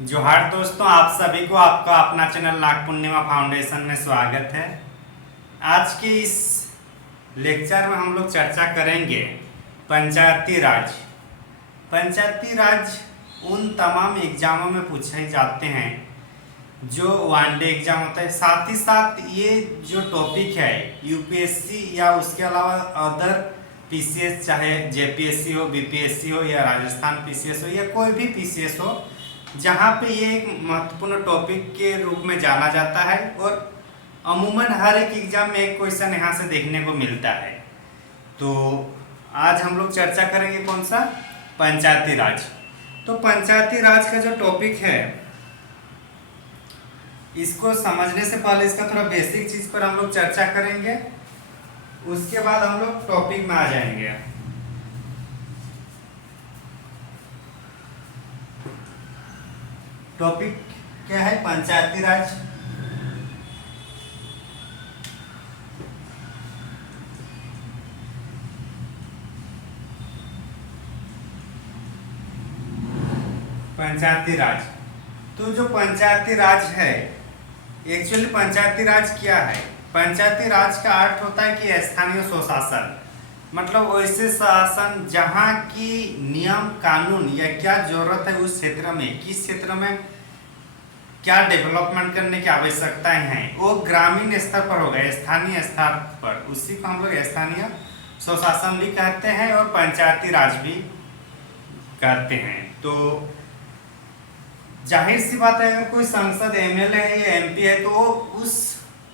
जोहार दोस्तों, आप सभी को आपका अपना चैनल नाग पूर्णिमा फाउंडेशन में स्वागत है। आज के इस लेक्चर में हम लोग चर्चा करेंगे पंचायती राज। पंचायती राज उन तमाम एग्जामों में पूछे जाते हैं जो वनडे एग्जाम होता है। साथ ही साथ ये जो टॉपिक है यूपीएससी या उसके अलावा अदर पीसीएस, चाहे जेपीएससी हो, बीपीएससी हो या राजस्थान पीसीएस हो या कोई भी पीसीएस हो, जहाँ पे ये एक महत्वपूर्ण टॉपिक के रूप में जाना जाता है और अमूमन हर एक एग्जाम में एक क्वेश्चन यहाँ से देखने को मिलता है। तो आज हम लोग चर्चा करेंगे कौन सा, पंचायती राज। तो पंचायती राज का जो टॉपिक है, इसको समझने से पहले इसका थोड़ा बेसिक चीज पर हम लोग चर्चा करेंगे, उसके बाद हम लोग टॉपिक में आ जाएंगे। टॉपिक क्या है, पंचायती राज। पंचायती राज, तो जो पंचायती राज है, एक्चुअली पंचायती राज क्या है? पंचायती राज का अर्थ होता है कि स्थानीय स्वशासन, मतलब वैसे शासन जहाँ की नियम कानून या क्या जरूरत है उस क्षेत्र में, किस क्षेत्र में क्या डेवलपमेंट करने की आवश्यकताएं हैं, वो ग्रामीण स्तर पर होगा, स्थानीय स्तर पर। उसी को हम लोग स्थानीय स्वशासन भी कहते हैं और पंचायती राज भी कहते हैं। तो जाहिर सी बात है, अगर कोई सांसद एमएलए है या एमपी है तो वो उस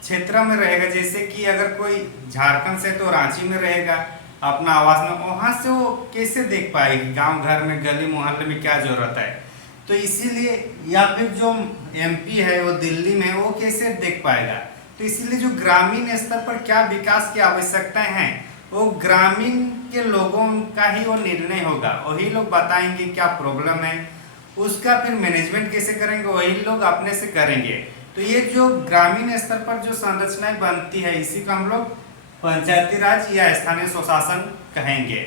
क्षेत्र में रहेगा। जैसे कि अगर कोई झारखंड से तो रांची में रहेगा अपना आवास में, वहां से वो कैसे देख पाएगी गांव घर में, गली मोहल्ले में क्या जरूरत है। तो इसीलिए, या फिर जो एमपी है वो दिल्ली में, वो कैसे देख पाएगा। तो इसीलिए जो ग्रामीण स्तर पर क्या विकास की आवश्यकताएं हैं, वो ग्रामीण के लोगों का ही वो निर्णय होगा। वही लोग बताएंगे क्या प्रॉब्लम है, उसका फिर मैनेजमेंट कैसे करेंगे, वही लोग अपने से करेंगे। तो ये जो ग्रामीण स्तर पर जो संरचनाएं बनती है, इसी को हम लोग पंचायती राज या स्थानीय स्वशासन कहेंगे।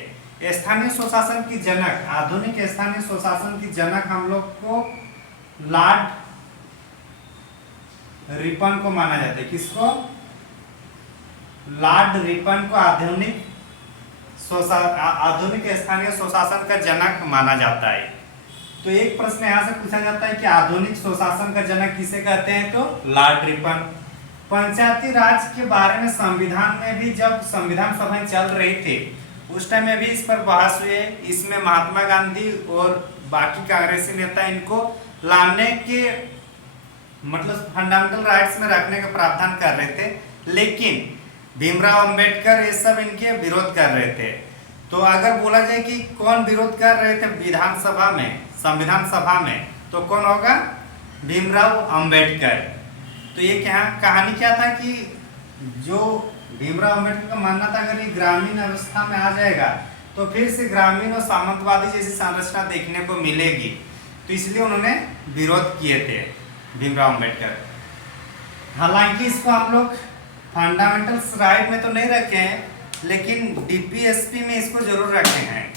स्थानीय स्वशासन की जनक, आधुनिक स्थानीय स्वशासन की जनक हम लोग को लॉर्ड रिपन को माना जाता है। किसको? लॉर्ड रिपन को आधुनिक स्थानीय स्वशासन का जनक माना जाता है। तो एक प्रश्न यहाँ से पूछा जाता है कि आधुनिक स्वशासन का जनक किसे कहते हैं, तो लॉर्ड रिपन। पंचायती राज के बारे में संविधान में भी, जब संविधान सभाएं चल रही थी उस टाइम में भी इस पर बहस हुए। इसमें महात्मा गांधी और बाकी कांग्रेसी नेता इनको लाने के, मतलब फंडामेंटल राइट्स में रखने का प्रावधान कर रहे थे, लेकिन भीमराव अंबेडकर ये सब इनके विरोध कर रहे थे। तो अगर बोला जाए कि कौन विरोध कर रहे थे विधानसभा में, संविधान सभा में, तो कौन होगा? भीमराव अंबेडकर। तो ये क्या कहानी क्या था कि जो भीमराव अंबेडकर का मानना था, अगर ये ग्रामीण अवस्था में आ जाएगा तो फिर से ग्रामीण और सामंतवादी जैसी संरचना देखने को मिलेगी। तो इसलिए उन्होंने विरोध किए थे भीमराव अंबेडकर। हालांकि इसको हम लोग फंडामेंटल राइट में तो नहीं रखे हैं, लेकिन डीपीएसपी में इसको जरूर रखे हैं,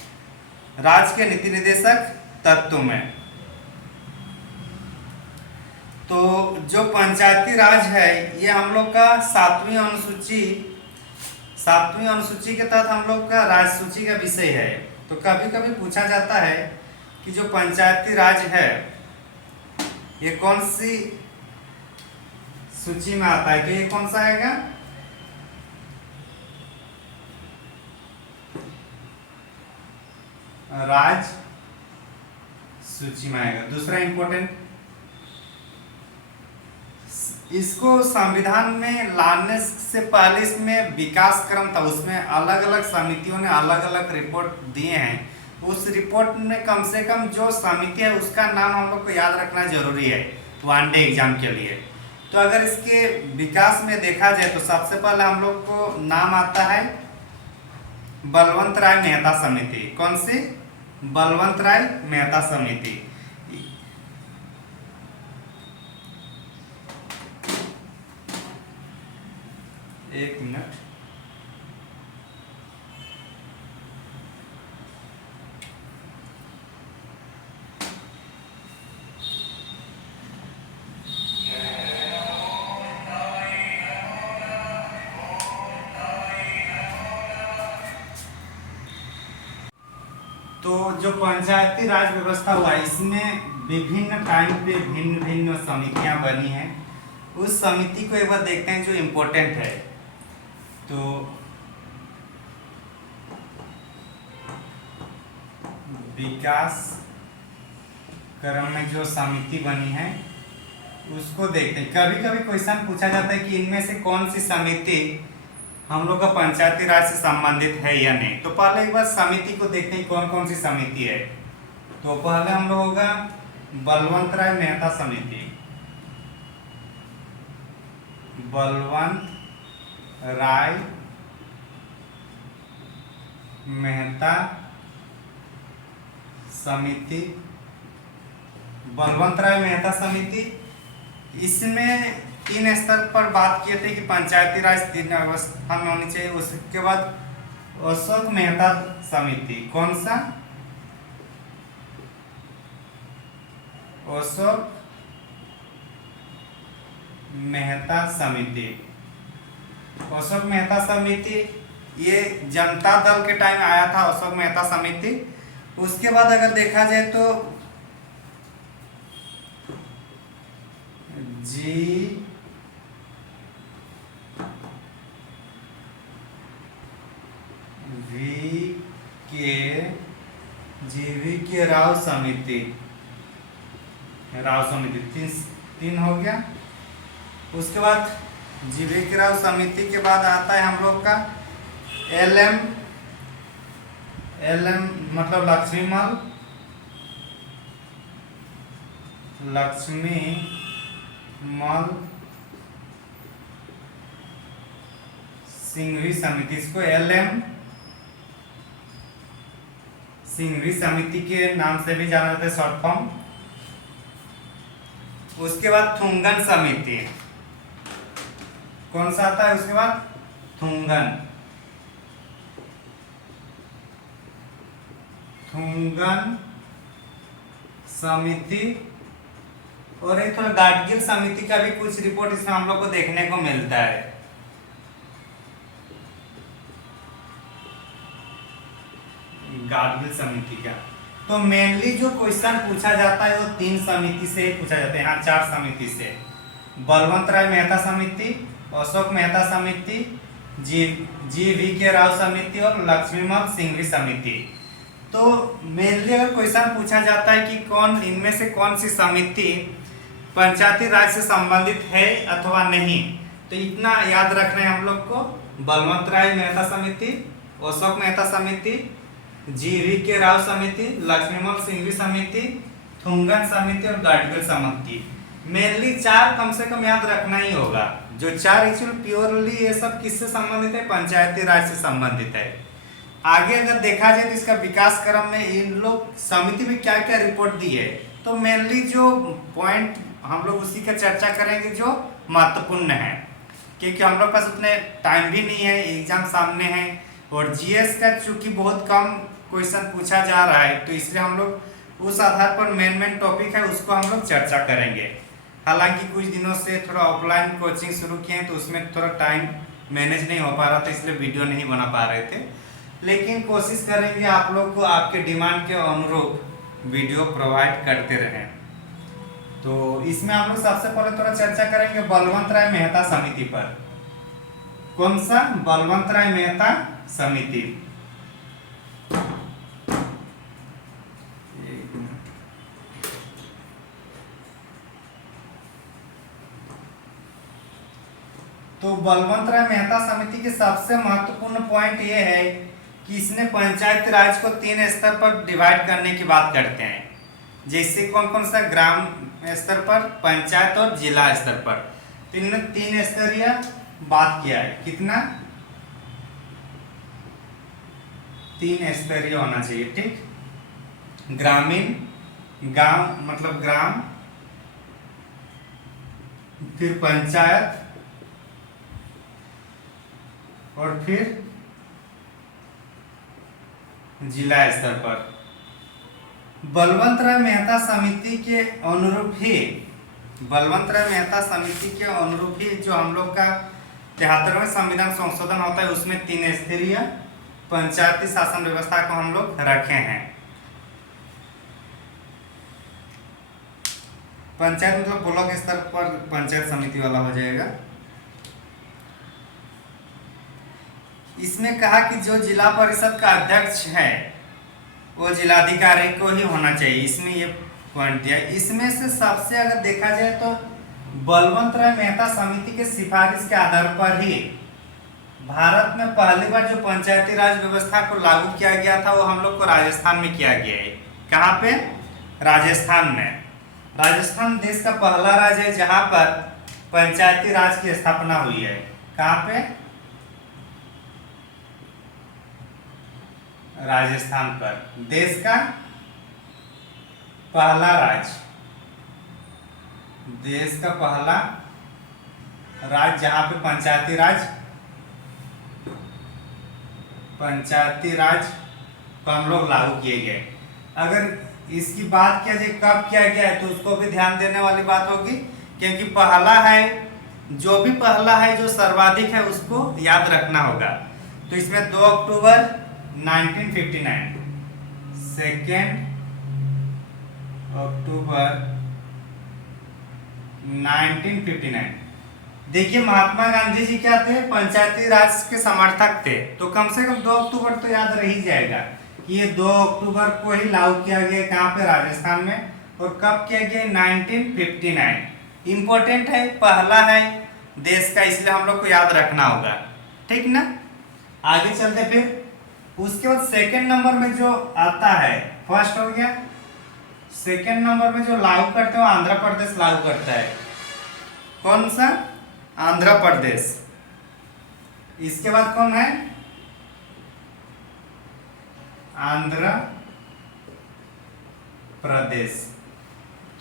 राज्य के नीति निर्देशक तत्व में। तो जो पंचायती राज है, ये हम लोग का सातवीं अनुसूची के तहत हम लोग का राज्य सूची का विषय है। तो कभी कभी पूछा जाता है कि जो पंचायती राज है ये कौन सी सूची में आता है, तो ये कौन सा आएगा? राज सूची में आएगा। दूसरा इंपॉर्टेंट, इसको संविधान में लाने से पहले इसमें विकास क्रम था, उसमें अलग अलग समितियों ने अलग अलग रिपोर्ट दिए हैं। उस रिपोर्ट में कम से कम जो समिति है उसका नाम हम लोग को याद रखना जरूरी है वनडे एग्जाम के लिए। तो अगर इसके विकास में देखा जाए तो सबसे पहले हम लोग को नाम आता है बलवंत राय मेहता समिति। कौन सी? बलवंत राय मेहता समिति। एक मिनट, जो पंचायती राज व्यवस्था हुआ इसमें विभिन्न टाइम पे भिन्न भिन्न समितियां बनी हैं। उस समिति को एक बार देखते हैं जो इम्पोर्टेंट है। तो विकास क्रम में जो समिति बनी है उसको देखते हैं। कभी कभी क्वेश्चन पूछा जाता है कि इनमें से कौन सी समिति हम लोग का पंचायती राज से संबंधित है या नहीं। तो पहले एक बार समिति को देखते हैं कौन कौन सी समिति है। तो पहले हम लोग होगा बलवंत राय मेहता समिति। बलवंत राय मेहता समिति। बलवंत राय मेहता समिति इसमें 3 स्तर पर बात किए थे कि पंचायती राज 3 अवस्था में होनी चाहिए। उसके बाद अशोक मेहता समिति। कौन सा? अशोक मेहता समिति। अशोक मेहता समिति ये जनता दल के टाइम आया था अशोक मेहता समिति। उसके बाद अगर देखा जाए तो जी वी के राव समिति। राव समिति 3 हो गया। उसके बाद जी वी के राव समिति के बाद आता है हम लोग का एल एम मतलब लक्ष्मीमल सिंघवी समिति। इसको LM सिंघवी समिति के नाम से भी जाना जाता है शॉर्ट फॉर्म। उसके बाद थुंगन समिति। कौन सा आता है उसके बाद? थुंगन समिति। और एक थोड़ा गाडगिल समिति का भी कुछ रिपोर्ट इसमें हम लोग को देखने को मिलता है। गाडगिल समिति का तो मेनली जो क्वेश्चन पूछा जाता है वो 3 समिति से ही पूछा जाता है। यहाँ 4 समिति से बलवंत राय मेहता समिति, अशोक मेहता समिति, जी वी के राव समिति और लक्ष्मीमल सिंघवी समिति। तो मेनली अगर क्वेश्चन पूछा जाता है कि कौन इनमें से कौन सी समिति पंचायती राज से संबंधित है अथवा नहीं, तो इतना याद रखना है हम लोग को। बलवंत राय मेहता समिति, अशोक मेहता समिति, जी वी के राव समिति, लक्ष्मीमल सिंघवी समिति, थुंगन समिति और गाडगिल समिति। मेनली 4 कम से कम याद रखना ही होगा। जो 4 एक्चुअली प्योरली ये सब किससे संबंधित है? पंचायती राज से संबंधित है। आगे अगर देखा जाए तो इसका विकास क्रम में इन लोग समिति में क्या क्या रिपोर्ट दी है, तो मेनली जो पॉइंट हम लोग उसी का चर्चा करेंगे जो महत्वपूर्ण है, क्योंकि हम लोग पास उतने टाइम भी नहीं है, एग्जाम सामने है और जीएस का चूंकि बहुत कम क्वेश्चन पूछा जा रहा है, तो इसलिए हम लोग उस आधार पर मेन टॉपिक है उसको हम लोग चर्चा करेंगे। हालांकि कुछ दिनों से थोड़ा ऑफलाइन कोचिंग शुरू किए हैं तो उसमें थोड़ा टाइम मैनेज नहीं हो पा रहा था, इसलिए वीडियो नहीं बना पा रहे थे। लेकिन कोशिश करेंगे आप लोग को आपके डिमांड के अनुरूप वीडियो प्रोवाइड करते रहें। तो इसमें हम लोग सबसे पहले थोड़ा चर्चा करेंगे बलवंत राय मेहता समिति पर। कौन सा? बलवंत राय मेहता समिति। तो बलवंत राय मेहता समिति के सबसे महत्वपूर्ण पॉइंट ये है कि इसने पंचायत राज को 3 स्तर पर डिवाइड करने की बात करते हैं। जैसे कौन कौन सा? ग्राम स्तर पर, पंचायत और जिला स्तर पर। तो इन्होंने 3 स्तरीय बात किया है। कितना? 3 स्तरीय होना चाहिए, ठीक। ग्रामीण, गांव मतलब ग्राम, फिर पंचायत और फिर जिला स्तर पर। बलवंत राय मेहता समिति के अनुरूप ही जो हम लोग का 73वें संविधान संशोधन होता है उसमें 3 स्तरीय पंचायती शासन व्यवस्था को हम लोग रखे हैं। पंचायत मतलब ब्लॉक स्तर पर पंचायत समिति वाला हो जाएगा। इसमें कहा कि जो जिला परिषद का अध्यक्ष है वो जिलाधिकारी को ही होना चाहिए, इसमें ये पॉइंट दिया। इसमें से सबसे अगर देखा जाए तो बलवंत राय मेहता समिति के सिफारिश के आधार पर ही भारत में पहली बार जो पंचायती राज व्यवस्था को लागू किया गया था वो हम लोग को राजस्थान में किया गया है। कहाँ पे? राजस्थान में। राजस्थान देश का पहला राज्य है जहां पर पंचायती राज की स्थापना हुई है। कहाँ पे? राजस्थान पर। देश का पहला राज्य, देश का पहला राज्य जहां पे पंचायती राज को हम लोग लागू किए गए। अगर इसकी बात किया जाए कब किया गया है तो उसको भी ध्यान देने वाली बात होगी, क्योंकि पहला है, जो भी पहला है जो सर्वाधिक है उसको याद रखना होगा। तो इसमें 2 अक्टूबर 1959, 2 अक्टूबर 1959। देखिए महात्मा गांधी जी क्या थे? पंचायती राज के समर्थक थे, तो कम से कम 2 अक्टूबर तो याद रह ही जाएगा कि ये 2 अक्टूबर को ही लागू किया गया। कहाँ पे? राजस्थान में। और कब किया गया? 1959। इंपॉर्टेंट है, पहला है देश का, इसलिए हम लोग को याद रखना होगा, ठीक ना। आगे चलते फिर। उसके बाद सेकंड नंबर में जो आता है, फर्स्ट हो गया, सेकंड नंबर में जो लागू करते हैं आंध्र प्रदेश लागू करता है। कौन सा? आंध्र प्रदेश। इसके बाद कौन है? आंध्र प्रदेश।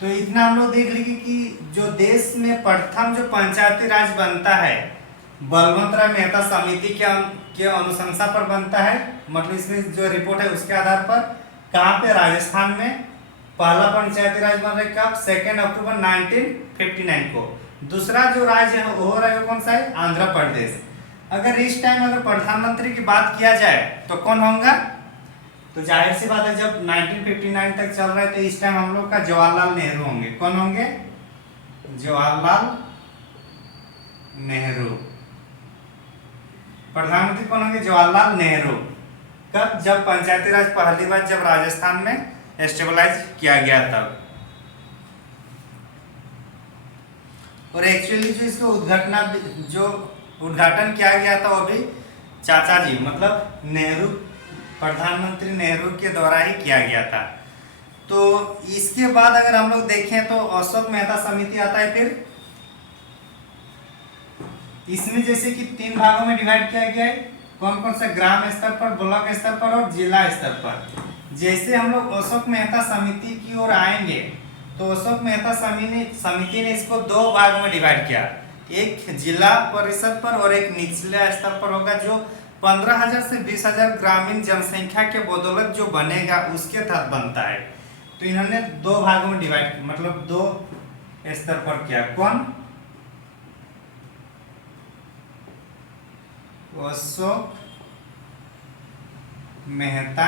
तो इतना हम लोग देख लीजिए कि जो देश में प्रथम जो पंचायती राज बनता है बलवंत राय मेहता समिति के अनुशंसा पर बनता है, मतलब इसमें जो रिपोर्ट है उसके आधार पर। कहाँ पे? राजस्थान में पहला पंचायती राज बन रहा है कब? 2 अक्टूबर 1959 को। दूसरा जो राज्य है हो रहा है कौन सा है? आंध्र प्रदेश। अगर इस टाइम अगर प्रधानमंत्री की बात किया जाए तो कौन होगा? तो जाहिर सी बात है जब 1959 तक चल रहा है तो इस टाइम हम लोग का जवाहरलाल नेहरू होंगे। कौन होंगे? जवाहरलाल नेहरू। प्रधानमंत्री कौन होंगे? जवाहरलाल नेहरू। कब? जब पंचायती राज पहली बार जब राजस्थान में स्टेबलाइज किया गया तब। और एक्चुअली जो इसको उद्घाटन किया गया था वो भी चाचा जी मतलब नेहरू, प्रधानमंत्री नेहरू के द्वारा ही किया गया था। तो इसके बाद अगर हम लोग देखें तो अशोक मेहता समिति आता है। फिर इसमें जैसे कि 3 भागों में डिवाइड किया गया है। कौन कौन सा? ग्राम स्तर पर, ब्लॉक स्तर पर और जिला स्तर पर। जैसे हम लोग अशोक मेहता समिति की ओर आएंगे तो अशोक मेहता समिति ने इसको 2 भाग में डिवाइड किया, एक जिला परिषद पर और एक निचले स्तर पर होगा, जो 15,000 से 20,000 ग्रामीण जनसंख्या के बदौलत जो बनेगा उसके तहत बनता है। तो इन्होंने 2 भागों में डिवाइड, मतलब 2 स्तर पर किया। कौन? अशोक मेहता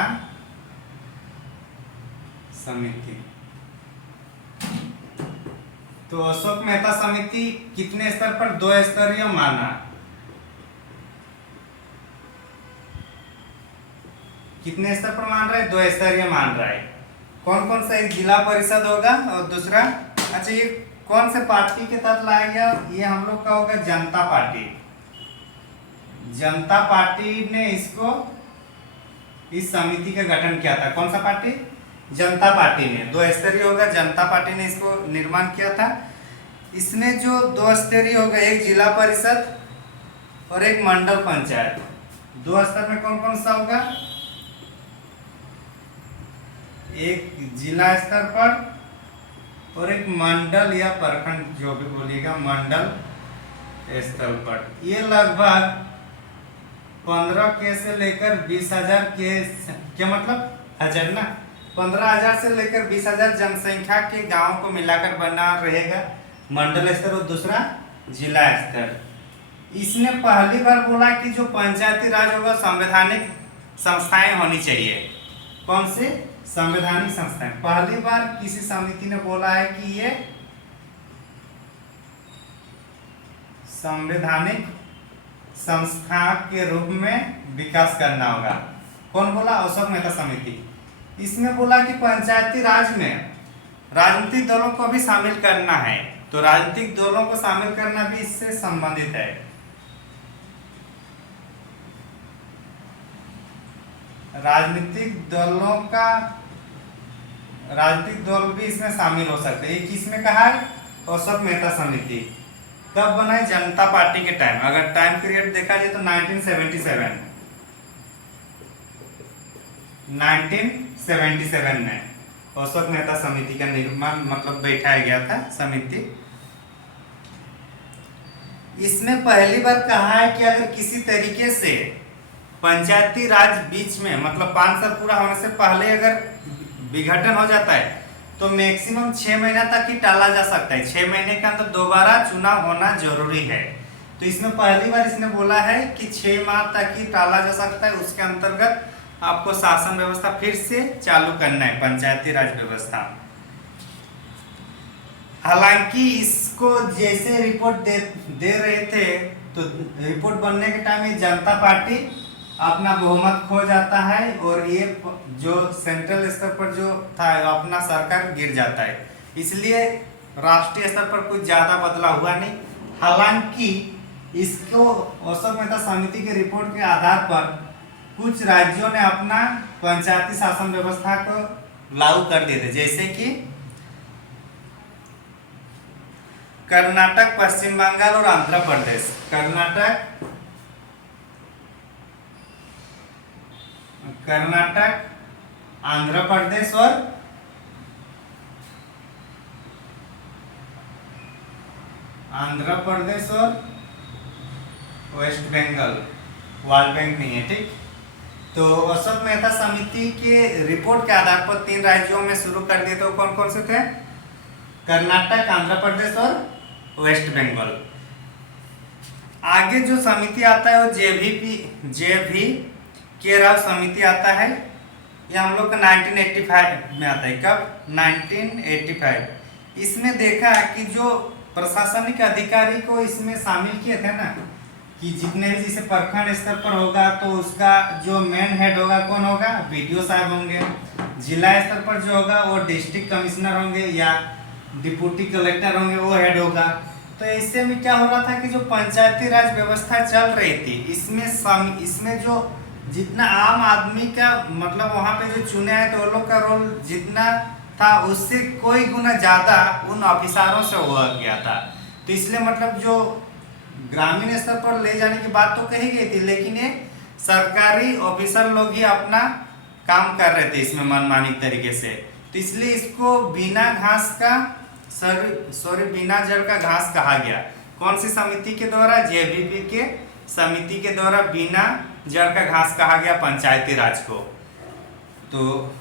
समिति। तो अशोक मेहता समिति कितने स्तर पर? 2 स्तरीय माना। कितने स्तर पर मान रहा है? 2 स्तरीय मान रहा है। कौन कौन सा? एक जिला परिषद होगा और दूसरा, अच्छा ये कौन से पार्टी के तहत लाया गया? ये हम लोग का होगा जनता पार्टी। जनता पार्टी ने इसको, इस समिति का गठन किया था। कौन सा पार्टी? जनता पार्टी ने। 2 स्तरीय होगा, जनता पार्टी ने इसको निर्माण किया था। इसमें जो 2 स्तरीय होगा, एक जिला परिषद और एक मंडल पंचायत। 2 स्तर में कौन कौन सा होगा? एक जिला स्तर पर और एक मंडल या प्रखंड, जो भी बोलिएगा, मंडल स्तर पर। ये लगभग 15 के से लेकर 20,000 के, क्या मतलब हजार ना, 15,000 से लेकर 20,000 जनसंख्या के गांवों को मिलाकर बना रहेगा मंडल स्तर और दूसरा जिला स्तर। इसने पहली बार बोला कि जो पंचायती राज होगा संवैधानिक संस्थाएं होनी चाहिए। कौन से? संवैधानिक संस्थाएं। पहली बार किसी समिति ने बोला है कि ये संवैधानिक संस्था के रूप में विकास करना होगा। कौन बोला? अशोक मेहता समिति। इसमें बोला कि पंचायती राज में राजनीतिक दलों को भी शामिल करना है, तो राजनीतिक दलों को शामिल करना भी इससे संबंधित है। राजनीतिक दल भी इसमें शामिल हो सकते हैं। ये किसमें कहा है? अशोक मेहता समिति। कब बनाई? जनता पार्टी के टाइम। अगर टाइम पीरियड देखा जाए तो 1977 में अशोक मेहता समिति का निर्माण मतलब बैठाया गया था समिति। इसमें पहली बार कहा है कि अगर किसी तरीके से पंचायती राज बीच में मतलब 5 साल पूरा होने से पहले अगर विघटन हो जाता है तो मैक्सिमम 6 महीना तक ही टाला जा सकता है। 6 महीने के अंदर दोबारा चुनाव होना जरूरी है। तो इसमें पहली बार इसने बोला है कि 6 माह तक ही टाला जा सकता है। उसके अंतर्गत आपको शासन व्यवस्था फिर से चालू करना है, पंचायती राज व्यवस्था। हालांकि इसको जैसे रिपोर्ट दे रहे थे तो रिपोर्ट बनने के टाइम में जनता पार्टी अपना बहुमत खो जाता है और ये जो सेंट्रल स्तर पर जो था अपना सरकार गिर जाता है। इसलिए राष्ट्रीय स्तर पर कुछ ज्यादा बदलाव हुआ नहीं। हालांकि इसको अशोक मेहता समिति के रिपोर्ट के आधार पर कुछ राज्यों ने अपना पंचायती शासन व्यवस्था को लागू कर दिए थे, जैसे कि कर्नाटक, पश्चिम बंगाल और आंध्र प्रदेश। कर्नाटक, आंध्र प्रदेश और वेस्ट बंगाल। वर्ल्ड बैंक नहीं है, ठीक। तो अशोक मेहता समिति के रिपोर्ट के आधार पर 3 राज्यों में शुरू कर दिए। तो कौन कौन से थे? कर्नाटक, आंध्र प्रदेश और वेस्ट बंगाल। आगे जो समिति आता है वो जे.वी. के राव समिति आता है। ये हम लोग का 1985 में आता है। कब? 1985। इसमें देखा कि जो प्रशासनिक अधिकारी को इसमें शामिल किए थे ना, कि जितने भी जैसे प्रखंड स्तर पर होगा तो उसका जो मेन हेड होगा कौन होगा? बीडीओ साहब होंगे। जिला स्तर पर जो होगा वो डिस्ट्रिक्ट कमिश्नर होंगे या डिप्टी कलेक्टर होंगे, वो हेड होगा। तो इससे में क्या हो रहा था कि जो पंचायती राज व्यवस्था चल रही थी इसमें जो जितना आम आदमी का मतलब वहाँ पे जो चुने हैं तो लोग का रोल जितना था उससे कोई गुना ज्यादा उन ऑफिसरों से हो गया था। तो इसलिए मतलब जो ग्रामीण स्तर पर ले जाने की बात तो कही गई थी, लेकिन ये सरकारी ऑफिसर लोग ही अपना काम कर रहे थे इसमें मनमानी तरीके से। तो इसलिए इसको बिना जड़ का घास कहा गया। कौन सी समिति के द्वारा? जेवीपी के समिति के द्वारा बिना जड़ का घास कहा गया पंचायती राज को। तो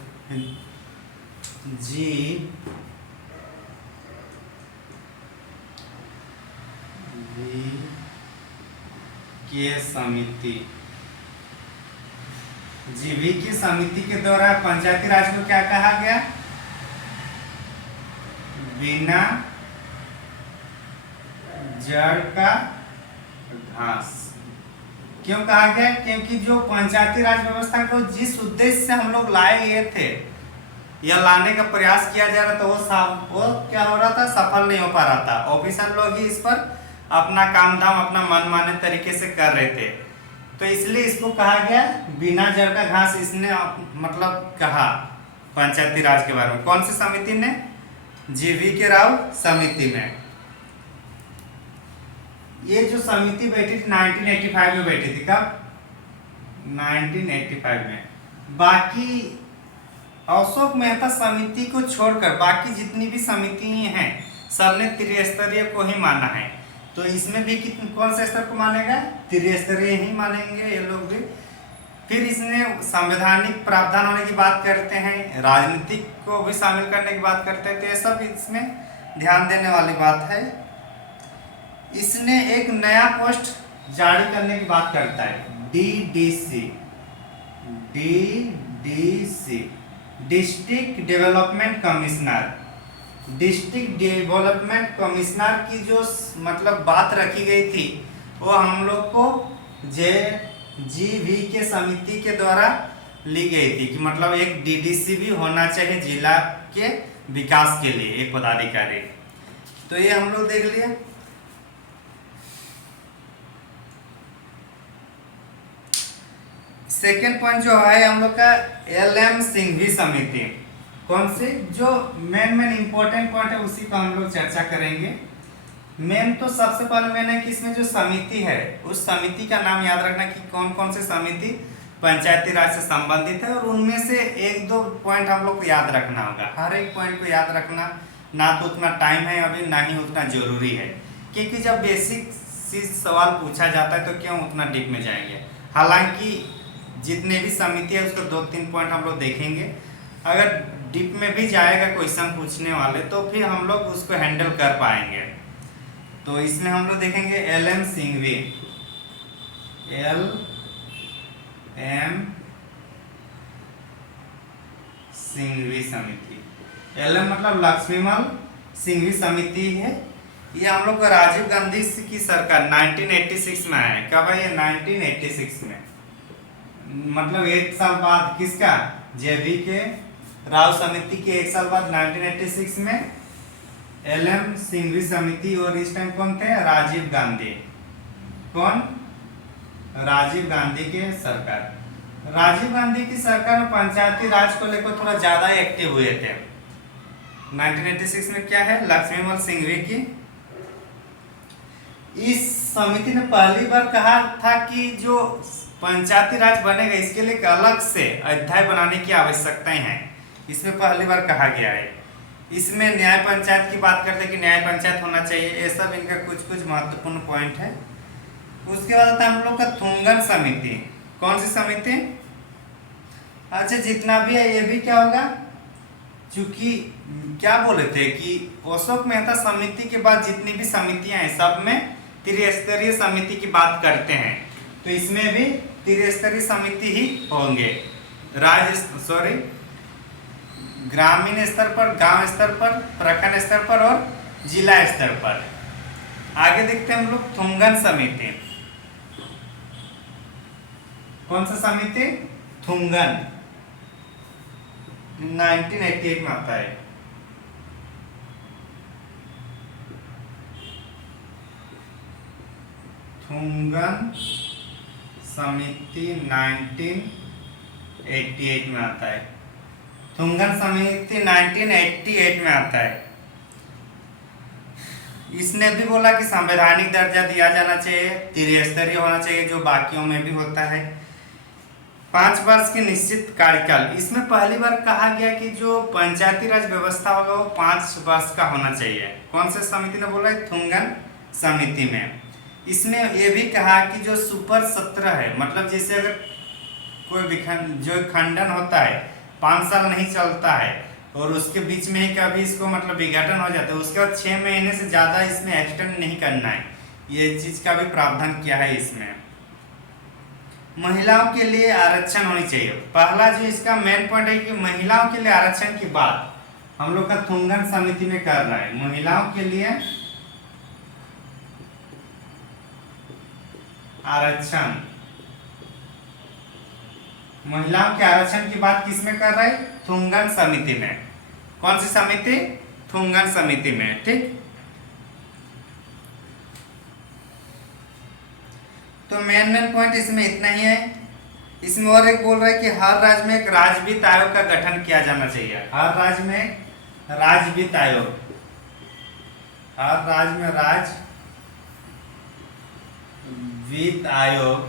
जीवी की समिति के द्वारा पंचायती राज को क्या कहा गया? बिना जड़ का घास। क्यों कहा गया? क्योंकि जो पंचायती राज व्यवस्था को जिस उद्देश्य से हम लोग लाए गए थे या लाने का प्रयास किया जा रहा था वो क्या हो रहा था? सफल नहीं हो पा रहा था। ऑफिसर लोग ही इस पर अपना काम धाम अपना मनमाने तरीके से कर रहे थे। तो इसलिए इसको कहा गया बिना जड़ का घास। इसने मतलब कहा पंचायती राज के बारे में। कौन सी समिति ने? जीवी के राव समिति में। ये जो समिति बैठी थी 1985 में बैठी थी। कब? 1985 में। बाकी अशोक मेहता समिति को छोड़कर बाकी जितनी भी समिति हैं सबने त्रिस्तरीय को ही माना है। तो इसमें भी कौन सा स्तर को मानेगा? त्रिस्तरीय ही मानेंगे ये लोग भी। फिर इसने संवैधानिक प्रावधान होने की बात करते हैं, राजनीतिक को भी शामिल करने की बात करते हैं। तो ये सब इसमें ध्यान देने वाली बात है। इसने एक नया पोस्ट जारी करने की बात करता है, DDC, district development commissioner. District development commissioner की जो मतलब बात रखी गई थी वो हम लोग को JGV के समिति के द्वारा ली गई थी कि मतलब एक DDC भी होना चाहिए जिला के विकास के लिए, एक पदाधिकारी। तो ये हम लोग देख लिए। सेकेंड पॉइंट जो है हम लोग का LM सिंघवी समिति। कौन से जो मेन इंपॉर्टेंट पॉइंट है उसी को हम लोग चर्चा करेंगे। मेन तो सबसे पहले मैंने कि इसमें जो समिति है उस समिति का नाम याद रखना कि कौन कौन से समिति पंचायती राज से संबंधित है, और उनमें से एक दो पॉइंट हम लोग को याद रखना होगा। हर एक पॉइंट को याद रखना ना तो उतना टाइम है अभी, ना ही उतना जरूरी है, क्योंकि जब बेसिक सवाल पूछा जाता है तो क्यों उतना डीप में जाएंगे। हालांकि जितने भी समिति है उसको 2-3 पॉइंट हम लोग देखेंगे। अगर डीप में भी जाएगा क्वेश्चन पूछने वाले तो फिर हम लोग उसको हैंडल कर पाएंगे। तो इसमें हम लोग देखेंगे LM सिंघवी, LM सिंघवी समिति। LM मतलब लक्ष्मीमल सिंघवी समिति है। ये हम लोग को राजीव गांधी की सरकार 1986 में आया। कब है ये? 1986 में, मतलब एक साल बाद किसका? JV के राव समिति के एक साल बाद 1986 में LM सिंघवी समिति। और इस टाइम कौन थे? राजीव गांधी। कौन? राजीव गांधी के सरकार। राजीव गांधी की सरकार में पंचायती राज को लेकर थोड़ा ज्यादा एक्टिव हुए थे। 1986 में क्या है? लक्ष्मीमल सिंघवी की इस समिति ने पहली बार कहा था कि जो पंचायती राज बनेगा इसके लिए एक अलग से अध्याय बनाने की आवश्यकताएं हैं। इसमें पहली बार कहा गया है। इसमें न्याय पंचायत की बात करते हैं कि न्याय पंचायत होना चाहिए। ये सब इनका कुछ कुछ महत्वपूर्ण पॉइंट है। उसके बाद आता है हम लोग का थुंगन समिति। कौन सी समिति? अच्छा, जितना भी है ये भी क्या होगा, चूंकि क्या बोले थे कि अशोक मेहता समिति के बाद जितनी भी समितियां हैं सब में त्रिस्तरीय समिति की बात करते हैं। तो इसमें भी त्रिस्तरीय समिति ही होंगे। ग्रामीण स्तर पर, गांव स्तर पर, प्रखंड स्तर पर और जिला स्तर पर। आगे देखते हैं हम लोग थुंगन समिति। कौन सा समिति? थुंगन 1988 में आता है। थुंगन समिति 1988 में आता है। थुंगन समिति 1988 में आता है। इसने भी बोला कि संवैधानिक दर्जा दिया जाना चाहिए, त्रिस्तरीय होना चाहिए जो बाकियों में भी होता है। 5 वर्ष की निश्चित कार्यकाल। इसमें पहली बार कहा गया कि जो पंचायती राज व्यवस्था होगा वो 5 वर्ष का होना चाहिए। कौन से समिति ने बोला? थुंगन समिति में। इसमें ये भी कहा कि जो सुपर 17 है, मतलब जैसे अगर कोई जो खंडन होता है 5 साल नहीं चलता है और उसके बीच में ही कभी इसको मतलब विघटन हो जाता है, उसके बाद 6 महीने से ज़्यादा इसमें एक्सटेंड नहीं करना है। ये चीज़ का भी प्रावधान किया है इसमें। महिलाओं के लिए आरक्षण होनी चाहिए। पहला जो इसका मेन पॉइंट है कि महिलाओं के लिए आरक्षण की बात हम लोग का थुंगन समिति में कर रहा है। महिलाओं के लिए आरक्षण, महिलाओं के आरक्षण की बात किसमें कर रहा है? थुंगन समिति में। कौन सी समिति? थुंगन समिति में। ठीक, तो मेन पॉइंट इसमें इतना ही है। इसमें और एक बोल रहा है कि हर राज्य में एक राजवित्त आयोग का गठन किया जाना चाहिए। हर राज्य में राजवित्त आयोग, हर राज्य में राजवित्त आयोग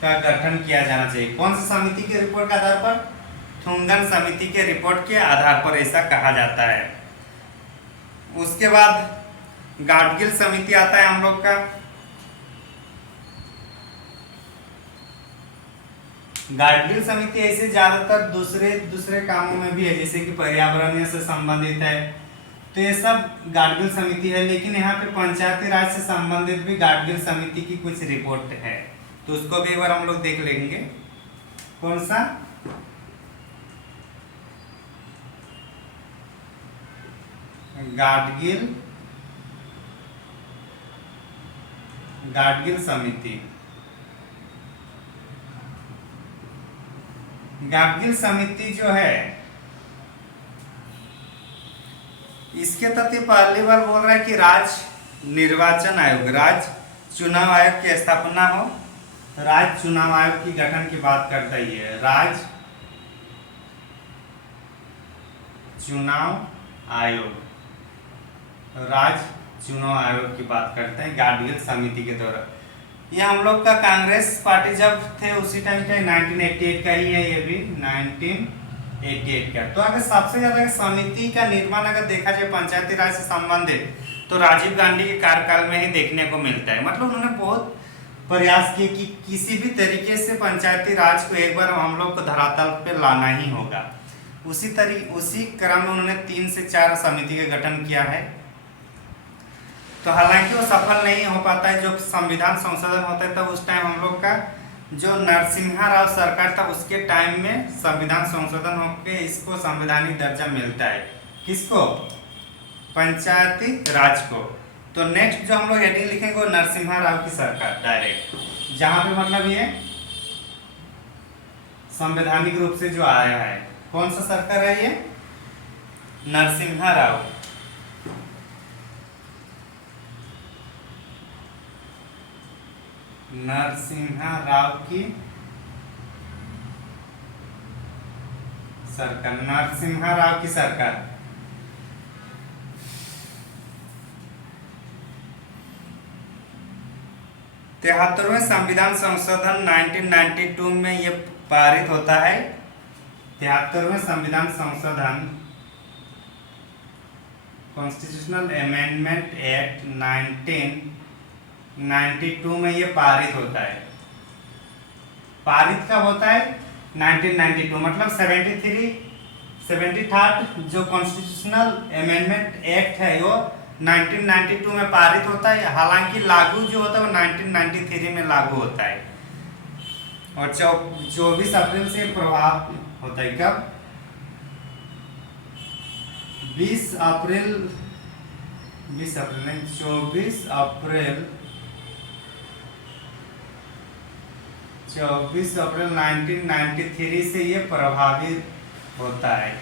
का गठन किया जाना चाहिए। कौन सी समिति के रिपोर्ट के आधार पर? थुंगन समिति के रिपोर्ट के आधार पर ऐसा कहा जाता है। उसके बाद गाडगिल समिति आता है हम लोग का। गाडगिल समिति ऐसे ज्यादातर दूसरे कामों में भी है, जैसे कि पर्यावरण से संबंधित है, तो ये सब गाडगिल समिति है। लेकिन यहाँ पे पंचायती राज से संबंधित भी गाडगिल समिति की कुछ रिपोर्ट है, तो उसको भी एक बार हम लोग देख लेंगे। कौन सा? गाडगिल समिति। गाडगिल समिति जो है, इसके तहत पहली बार बोल रहा है कि राज्य निर्वाचन आयोग, राज्य चुनाव आयोग की स्थापना हो। राज्य चुनाव आयोग की गठन की बात करता ही है, राज्य चुनाव आयोग, राज्य चुनाव आयोग की बात करते हैं गाडगिल समिति के द्वारा। ये हम लोग का कांग्रेस पार्टी जब थे उसी टाइम का 1988 का ही है, ये भी 1988 का। तो अगर सबसे ज्यादा समिति का निर्माण अगर देखा जाए पंचायती राज से संबंधित, तो राजीव गांधी के कार्यकाल में ही देखने को मिलता है। मतलब उन्होंने बहुत प्रयास किए कि किसी भी तरीके से पंचायती राज को एक बार हम लोग को धरातल पे लाना ही होगा। उसी क्रम में उन्होंने 3 से 4 समिति का गठन किया है। तो हालांकि वो सफल नहीं हो पाता है। जो संविधान संशोधन होता है तब उस टाइम हम लोग का जो नरसिम्हा राव सरकार था उसके टाइम में संविधान संशोधन होकर इसको संवैधानिक दर्जा मिलता है। किसको? पंचायती राज को। तो नेक्स्ट जो हम लोग हेडिंग लिखेंगे वो नरसिम्हा राव की सरकार डायरेक्ट, जहां पे मतलब ये संवैधानिक रूप से जो आया है। कौन सा सरकार है ये? नरसिम्हा राव। नरसिम्हा राव की सरकार, नरसिम्हा राव की सरकार। तिहत्तरवें संविधान संशोधन 1992 में ये पारित होता है। 73वें संविधान संशोधन कॉन्स्टिट्यूशनल अमेंडमेंट एक्ट 1992 में ये पारित होता है। पारित कब होता है? 1992, मतलब 73rd जो कॉन्स्टिट्यूशनल अमेंडमेंट एक्ट है वो 1992 में पारित होता है। हालांकि लागू जो होता है वो 1993 में लागू होता है और 24 अप्रैल से प्रभाव होता है। कब? 24 अप्रैल 1993 से ये प्रभावित होता है।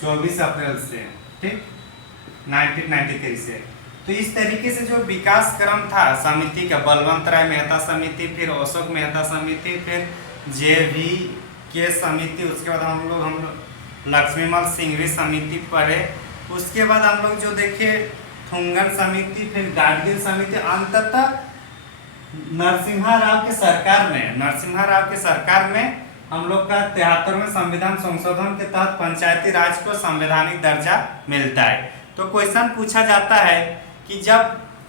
24 अप्रैल से, ठीक, 1993 से। तो इस तरीके से जो विकास क्रम था समिति का, बलवंत राय मेहता समिति, फिर अशोक मेहता समिति, फिर JV के समिति, उसके बाद हम लोग लक्ष्मीमल सिंघवी समिति पढ़े। उसके बाद हम लोग जो देखे थुंगन समिति, फिर गाडगिल समिति, अंततः नरसिम्हा राव के सरकार में हम लोग का 73वें संविधान संशोधन के तहत पंचायती राज को संवैधानिक दर्जा मिलता है। तो क्वेश्चन पूछा जाता है कि जब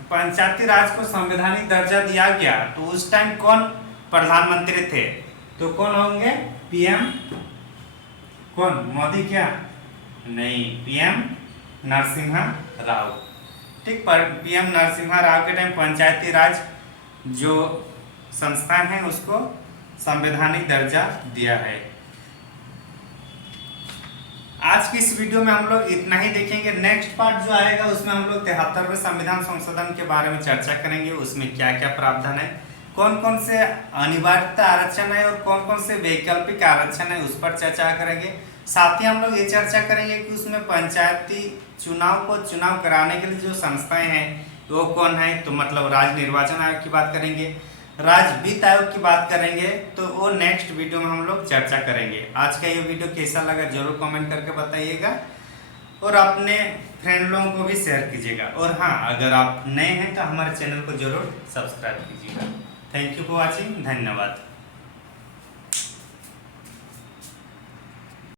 पंचायती राज को संवैधानिक दर्जा दिया गया तो उस टाइम कौन प्रधानमंत्री थे? तो कौन होंगे? PM कौन? मोदी? क्या नहीं, PM नरसिम्हा राव। ठीक, पर PM नरसिम्हा राव के टाइम पंचायती राज जो संस्थान है उसको संवैधानिक दर्जा दिया है। आज की इस वीडियो में हम लोग इतना ही देखेंगे। नेक्स्ट पार्ट जो आएगा उसमें हम लोग 73वें संविधान संशोधन के बारे में चर्चा करेंगे। उसमें क्या क्या प्रावधान है, कौन कौन से अनिवार्यता आरक्षण है और कौन कौन से वैकल्पिक आरक्षण है, उस पर चर्चा करेंगे। साथ ही हम लोग ये चर्चा करेंगे कि उसमें पंचायती चुनाव को चुनाव कराने के लिए जो संस्थाएं हैं वो कौन है। तो मतलब राज्य निर्वाचन आयोग की बात करेंगे, राज्य वित्त आयोग की बात करेंगे। तो वो नेक्स्ट वीडियो में हम लोग चर्चा करेंगे। आज का ये वीडियो कैसा लगा जरूर कमेंट करके बताइएगा और अपने फ्रेंड लोगों को भी शेयर कीजिएगा। और हाँ, अगर आप नए हैं तो हमारे चैनल को जरूर सब्सक्राइब कीजिएगा। Thank you for watching. धन्यवाद।